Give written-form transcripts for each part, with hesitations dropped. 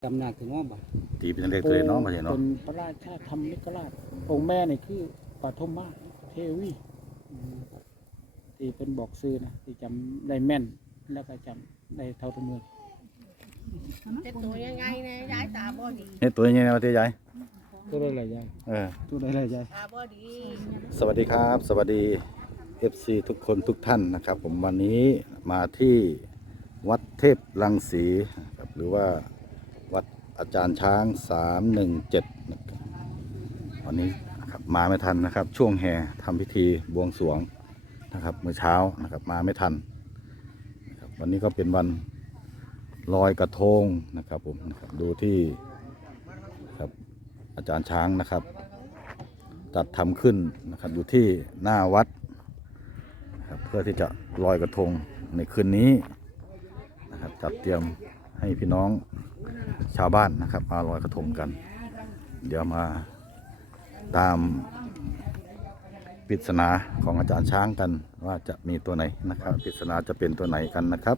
จำหนักถึงว่าบ่ตีเป็นเลขตัวเนาะมาเห็นเนาะเป็นพระราชาธรรมิกราชองค์แม่นี่คือปฐมมาเทวีที่เป็นบอกซื้อนะที่จำได้แม่นแล้วก็จำได้เท่าทุกมือเฮ็ดตัวยังไงเนี่ยย้ายตาบ่ดีเฮ็ดตัวยังไงนะว่าเต้ยายตัวได้หลายอย่างตัวได้หลายอย่างตาบ่ดีสวัสดีครับ สวัสดี FC ทุกคนทุกท่านนะครับผมวันนี้มาที่วัดเทพรังสีนะครับหรือว่าวัดอาจารย์ช้าง317นะครับวันนี้นะครับมาไม่ทันนะครับ ช่วงแห่ทำพิธีบวงสรวงนะครับเมื่อเช้านะครับมาไม่ทันนะครับวันนี้ก็เป็นวันลอยกระทงนะครับผมนะครับดูที่ครับอาจารย์ช้างนะครับจัดทำขึ้นนะครับอยู่ที่หน้าวัดนะครับเพื่อที่จะลอยกระทงในคืนนี้นะครับจัดเตรียมให้พี่น้องชาวบ้านนะครับมาลอยกระทงกันเดี๋ยวมาตามปริศนาของอาจารย์ช้างกันว่าจะมีตัวไหนนะครับปริศนาจะเป็นตัวไหนกันนะครับ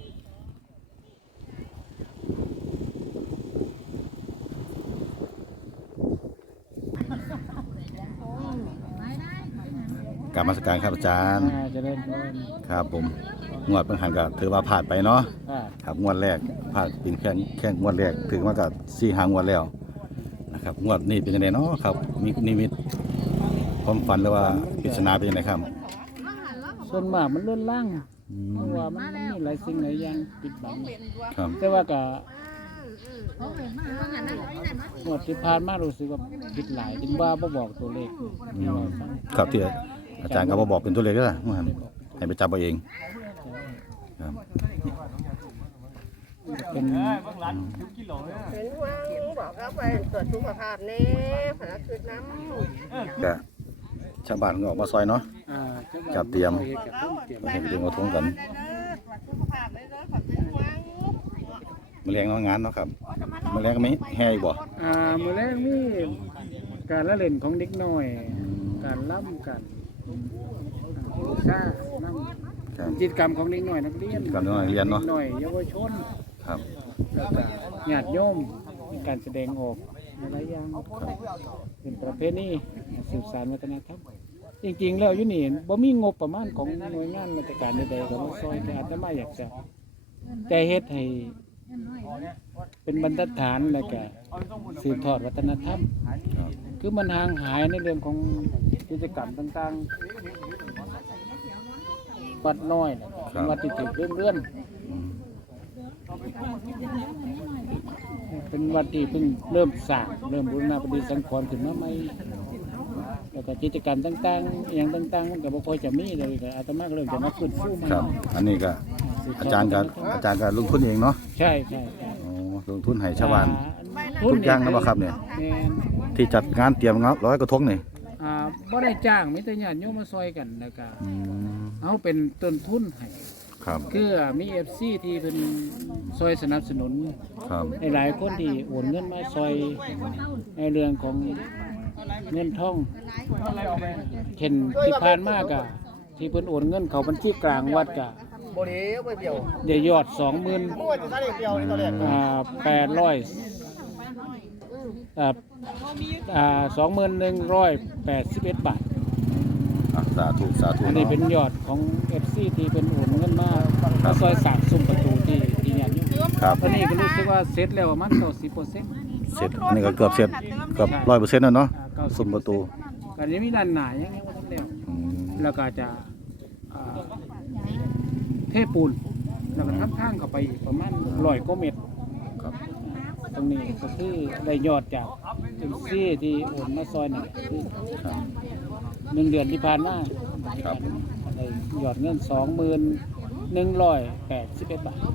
กรรมการครับอาจารย์จะเล่นครับผมงวดเพิ่งหันก็ถือว่าผ่านไปเนาะอ่าครับงวดแรกผ่านเป็นแค่งวดแรกถึงว่ากับ4-5 งวดแล้วนะครับงวดนี้เป็นยังไงเนาะครับมีนิมิตความฝันหรือว่าปริศนาเป็นยังไงครับส่วนมากมันเลื่อนล่างเพราะว่ามันมีหลายสิ่งหลายอย่างปิดบังครับแต่ว่าก็หมดที่ผ่านมารู้สึกว่าผิดหลายถึงว่าบ่บอกตัวเลขครับที่อาจารย์ก็บอกเป็นตัวเลขก็ได้ให้ไปจับเอาเองครับเป็นเห็นว่าบอกเขาไปตรวจสุขภาพแน่พนักคืนน้ำก็ชาวบ้านก็ออกมาซอยเนาะอ่าจัดเตรียมเตรียมเห็นเป็นกระทงกันตรวจสุขภาพเลยเด้อขอบคุณวังมาเลี้ยงงานเนาะครับมาเลี้ยงก็ไม่แห่อีกบ่มื้อแรกมีการละเล่นของเด็กน้อย การล่ำกันบูชาน้ครับำกิจกรรมของเด็กน้อยนักเรียนกิจกรรมของนักเรียนเนาะด็กน้อยเยาวชนครับแล้วก็ญาติโยมมีการแสดงออกหลายอย่างเป็นประเพณีสืบสานวัฒนธรรมจริงๆแล้วอยู่นี่บ่มีงบประมาณของหน่วยงานราชการใดๆก็มาซอยแต่อาตมาอยากจะแต่เฮ็ดให้เป็นบรรทัดฐานแล้วก็สืบทอดวัฒนธรรม คือมันห่างหายในเรื่องของกิจกรรมต่างๆวัดน้อยน่ะเป็นวัดที่ติดเรื่อนๆเป็นวัดที่เพิ่งเริ่มสร้างเริ่มบูรณะปฏิสังขรณ์ขึ้นมาใหม่แล้วก็กิจกรรมต่างๆอย่างต่างๆมันก็บ่ค่อยจะมีเลยก็อาตมาก็เริ่มจะมาฟื้นฟูใหม่ครับ อันนี้ก็อาจารย์ก็ลงทุนเองเนาะใช่อ๋อลงทุนให้ชาวบ้านทุทุกอย่างนะบ่ครับเนี่ยแม่นที่จัดงานเตรียมงานร้อยกระทงนี่บ่ได้จ้างมีแต่ญาติโยมมาซอยกันแล้วก็อืมเอาเป็นต้นทุนให้ครับคือมี FC ที่เพิ่นซอยสนับสนุนครับหลายๆคนที่โอนเงินมาซอยในเรื่องของเงินทองเช่นที่ผ่านมาก็ที่เพิ่นโอนเงินเข้าบัญชีกลางวัดก็บริเวณเดียวได้ยอด 20,000 มั่วจะใช้เดียวในตอนแรก 2181 บาทสาธุสาธุอันนี้เนาะเป็นยอดของ FC ที่เป็นโอนเงินมาซอยสร้างซุ้มประตูที่ญาติโยมครับตอนนี้ก็รู้สึกว่าเสร็จแล้วประมาณ90% เสร็จอันนี้ก็เกือบเสร็จเกือบ100%แล้วเนาะซุ้มประตูก็ยังมีด้านหน้ายังบ่ทันแล้วอืมแล้วก็จะเทปูนแล้วก็ทับทางเข้าไปอีกประมาณ100 กว่าเมตรครับตรงนี้ก็คือได้ยอดจากเอ็มซีที่โอนมาซอยนี่คือครับ 1 เดือนที่ผ่านมาครับได้ยอดเงิน 2181 บาท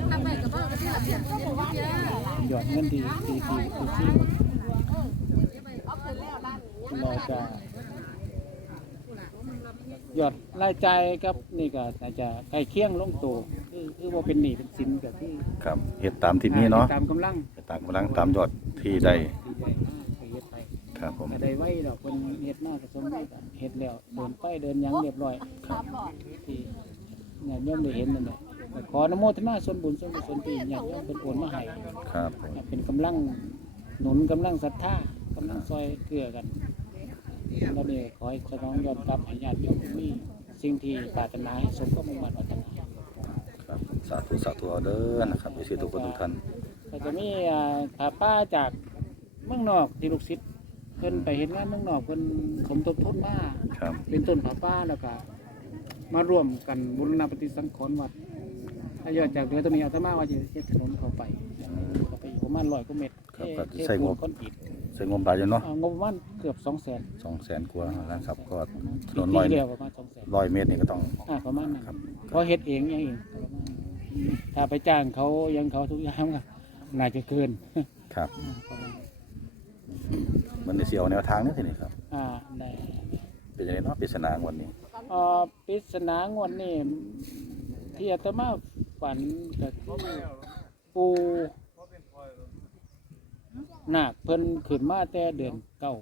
ยอดเงินที่ซีเราจะยอดรายจ่ายกับนี่ก็อาจจะใกล้เคียงลงตัวคือว่าเป็นหนี้เป็นสินกับที่ครับเฮ็ดตามที่มีเนาะตามกำลังเฮ็ดตามกำลังตามยอดที่ได้ที่ได้มาไปเฮ็ดไปครับผมก็ได้ไว้ดอกคนเฮ็ดมากก็สมได้ก็เฮ็ดแล้วเดินไปเดินหยังเรียบร้อยที่ญาติโยมได้เห็นนั่นแหละก็ขออนุโมทนาส่วนบุญส่วนกุศลที่ญาติโยมเพิ่นโอนมาให้ครับผมเป็นกำลังหนุนกำลังศรัทธากำลังซอยเกลือกันแล้วนี่ขอให้น้องยอมรับให้ญาติโยมมีสิ่งที่ปรารถนาให้สมความมุ่งมั่นปรารถนาครับสาธุเอาเด้อนะครับเอฟซีทุกคนทุกท่านก็จะมีผาป้าจากเมืองนอกที่ลูกศิษย์เพิ่นไปเห็นงานเมืองนอกเพิ่นสมทบทุนมาครับเป็นต้นผาป้าแล้วก็มาร่วมกันบูรณะปฏิสังขรณ์วัดถ้าย้อนจากเรือตรงนี้อาตมาว่าจะเฮ็ดถนนเข้าไปอีกประมาณ100 กว่าเมตรครับก็ใส่งบก้อนอิฐใส่งบหลายอยู่เนาะงบประมาณเกือบ 200,000 200,000 กว่าแล้วครับก็ถนนปีเดียวประมาณ 200,000 100 เมตรนี่ก็ต้องประมาณนั้นครับเพราะเฮ็ดเองอย่างเองถ้าไปจ้างเขายังเขาทุกอย่างก็น่าจะเกินครับมันได้สิเอาแนวทางนี้ทีนี้ครับได้เป็นยังไงเนาะปริศนางวันนี้ปริศนางวดนี้ที่อาตมาฝันก็คือปูนาคเพิ่นขึ้นมาแต่เดือนเก้า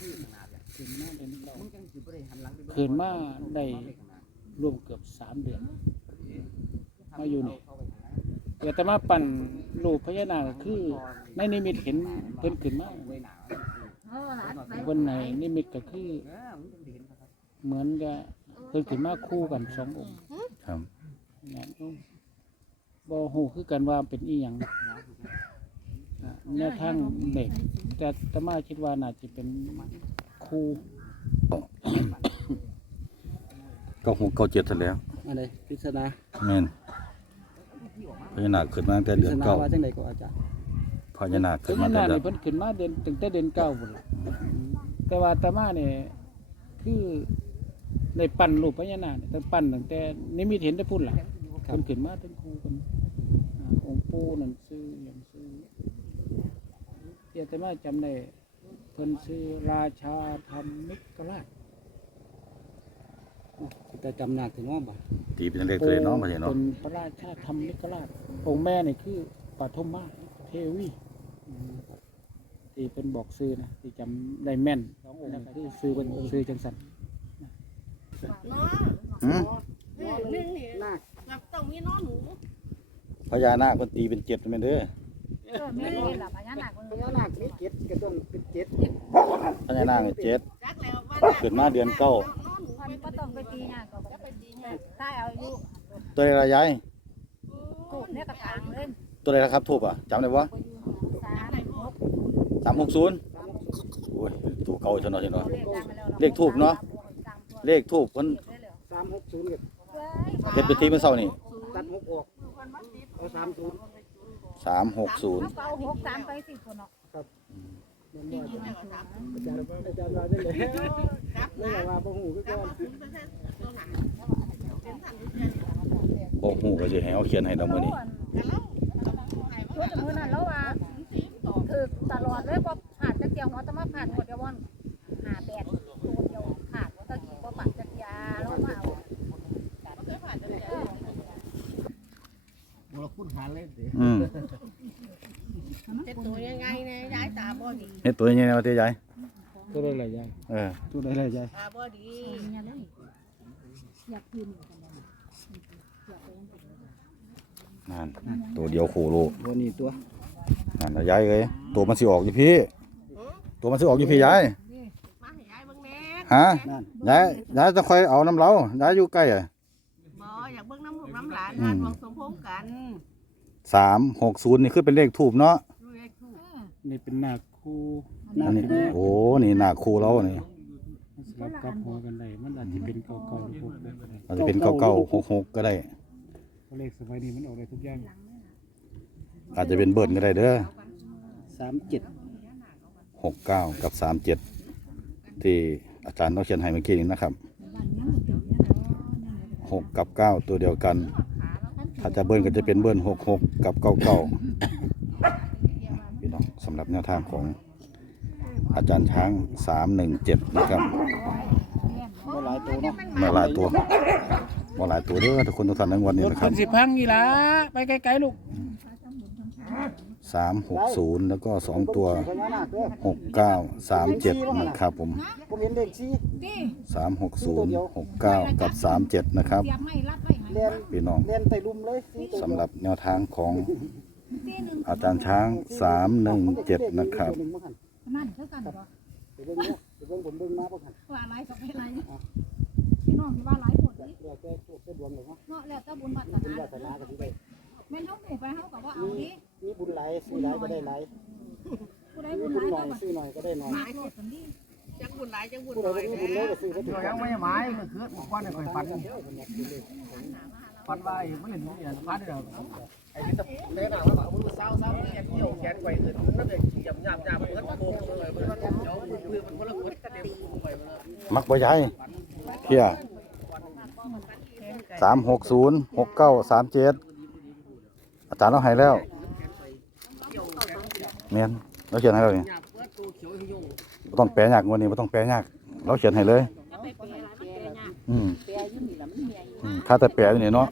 ขึ้นมาได้รวมเกือบ3 เดือนมาอยู่นี่อาตมาปั่นรูปพญานาคก็คือในนิมิตเห็นเพิ่นขึ้นมาวันไหนนิมิตก็คือเหมือนกับเพิ่นขึ้นมาคู่กัน2 องค์ครับเนี่ยบ่ฮู้คือกันว่าเป็นอีหยังแนวทางเด็กแต่อาตมาคิดว่าน่าจะเป็นครูก็6 9 7ซะแล้วอะไรพิศนาแม่นพญานาคขึ้นมาตั้งแต่เดือนเก้าว่าจังได๋ก็อาจารย์พญานาคคืขึ้อนมามันตั้น่างแต่นี่เพิ่นขึ้นมาตั้งแต่เดือน9พุ่นล่ะแต่ว่าอาตมาเนี่ยคือในปั้นรูปพญานาคเนี่ยปั้นตั้งแต่นิมิตเห็นได้พุ่นล่ะเพิ่นขึ้นมาทั้งครูกันองค์ปู่นั่นชื่อหยังชื่อที่อาตมาจำได้เพิ่นชื่อราชาธรรมิกราชแต่จำหนักถึงว่าบ่ตีเป็นเลขตัวเลขเนาะบ่ใช่เนาะเป็นพระราชาธรรมิกราชองค์แม่นี่คือปฐมมาเทวีที่เป็นบอกซื้อนะที่จำได้แม่นนั่นคือซื้อเป็นซื้อจังสันหืมนึงนี่นับต้องมีน้องหนูพญานาคเพิ่นตีเป็น7แม่นเด้อไม่ได้หรอพญานาคพญานาคมีเจ็ดก็ต้องเป็นเจ็ดพญานาคนี่7 จักแล้วว่าขึ้นมาเดือนเก้ามันก็ต้องไปตีงานก็ไปตีงานถ้าเอาอยู่ตัวใดละยายกูเนี่ยกระถางเลยตัวใดละครับทูบอ่ะจำได้บ่ 360โอ้ยตัวเก่าซะเนาะเนาะ เลขทูปเนาะ เลขทูบเพิ่น 360กับเฮ็ดพิธีเมื่อเช้านี่ตัด6ออกเอา30 360 เอา63ไปสิคนเนาะอาจารย์ว่าจังได๋ไม่ว่าบ่ฮู้คือก่อนบ่ฮู้ก็สิให้เอาเขียนให้ดอกมื้อนี้ตัวจมือนั่นแล้วว่าถือตลอดเลยพอผ่านจักเดียวหัวตะมาผ่านหมดเดียววัน58ตัวเดียวขาดว่าตะกี้บ่ปัดจักยาแล้วมาเอาเราคุ้นหาเลยสิอืมเป็นตัวยังไงเนี่ยย้ายตาบ่ดีเฮ็ดตัวใหญ่ๆเอาติยายตัวได้หลายยายเออตัวได้หลายยายตาบ่ดีนั่นตัวเดียวโคโลบ่นี่ตัวนั่นน่ะยายเอ้ยตัวมันสิออกอยู่พี่ตัวมันสิออกอยู่พี่ยายมาให้ยายเบิ่งแม่ฮะยายจะค่อยเอาน้ำเรายายอยู่ใกล้อ่ะบ่อยากเบิ่งน้ำลูกน้ำหลานงานวงสมพงษ์กัน 360นี่คือเป็นเลขทูบเนาะดูเลขทูปนี่เป็นนาคครูอันนี้โอ้นี่หน้าครูเรานี่สลับกับหัวกันได้มันอาจจะเป็นเก่าๆหรือพวกได้ก็ได้อาจจะเป็น9966ก็ได้เพราะเลขสมัยนี้มันออกได้ทุกอย่างอาจจะเป็นเบิร์นก็ได้เด้อ 37 69กับ37ที่อาจารย์ต้องเขียนให้เมื่อกี้นี้นะครับ6กับ9ตัวเดียวกัน ถ้าจะเบิร์นก็จะเป็นเบิร์น66กับ99พี่น้องสำหรับแนวทางของอาจารย์ช้าง317นะครับบ่หลายตัวเนาะมาหลายตัวมาหลายตัวเด้อทุกคนทุกท่านในวันนี้รถนะคครันสิพังนี่ล่ะไปไกลๆลูกบ360แล้วก็2ตัวพญานาคเด้อ 6937นะครับผมผมเห็นเลข4 360 69กับ37นะครับเสียบไม่รับไม่หายเรียนพี่น้องเรียนไต่ลุมเลยสำหรับแนวทางของอาจารย์ช้าง317นะครับนั่นคือกันบ่ไปเบิ่งเนี่ยไปเบิ่งผมเบิ่งมาบ่คันว่าหลายก็ไม่หลายพี่น้องที่ว่าหลายผลนี่เดี๋ยวแกโชคแกดวงเลยเนาะเนาะแล้วแต่บุญวาสบุญนาวาสนาก็สิได้แม่นเฮาหมู่ไปเฮาก็ว่าเอาดิมีบุญหลายซื้อหลายก็ได้หลายผู้ใดมีบุญบุหญลายหน่ก็อยซื้อหน่อยก็ได้หน่อยหมายโลดกันดิจักบุญหลายจักบุญผู้ใดน้อยบ่มีบุญเลยก็ซื้อก็ถูกยังไม่หมายมันคือบอกว่าเนี่ยคอยฝันฝันว่าไอ้มันเล่นเนี่ยฝันเดียวไอ้ที่ตะเตะหนังแล้วแบบมือเศร้าแขนเกี่ยวแขนไกวขึ้นนั่นเองหยาบเปิดโป่งเลยมันเดี๋ยวมือมันคนละคนเต็มไปเลยมักบ่ยายเพีย3606937อาจารย์เราให้แล้วแม่นเราเขียนให้แล้วนี่หยาบเปิดตัวเขียวให้ยงบ่ต้องแปลยากงวดนี้บ่ต้องแปลยากเราเขียนให้เลยถ้าแต่แปลอยู่นี่เนาะ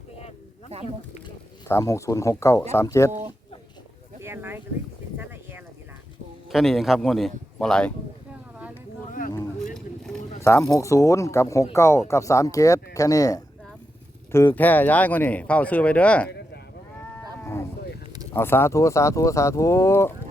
3606937 เรียนหลายก็เลยเป็นชั้นละเอียดล่ะทีหลังแค่นี้เองครับงวดนี้บ่หลาย360กับ69กับ37แค่นี้ถูกแท้ย้ายงวดนี้เฝ้าซื้อไว้เด้อเอาสาธุ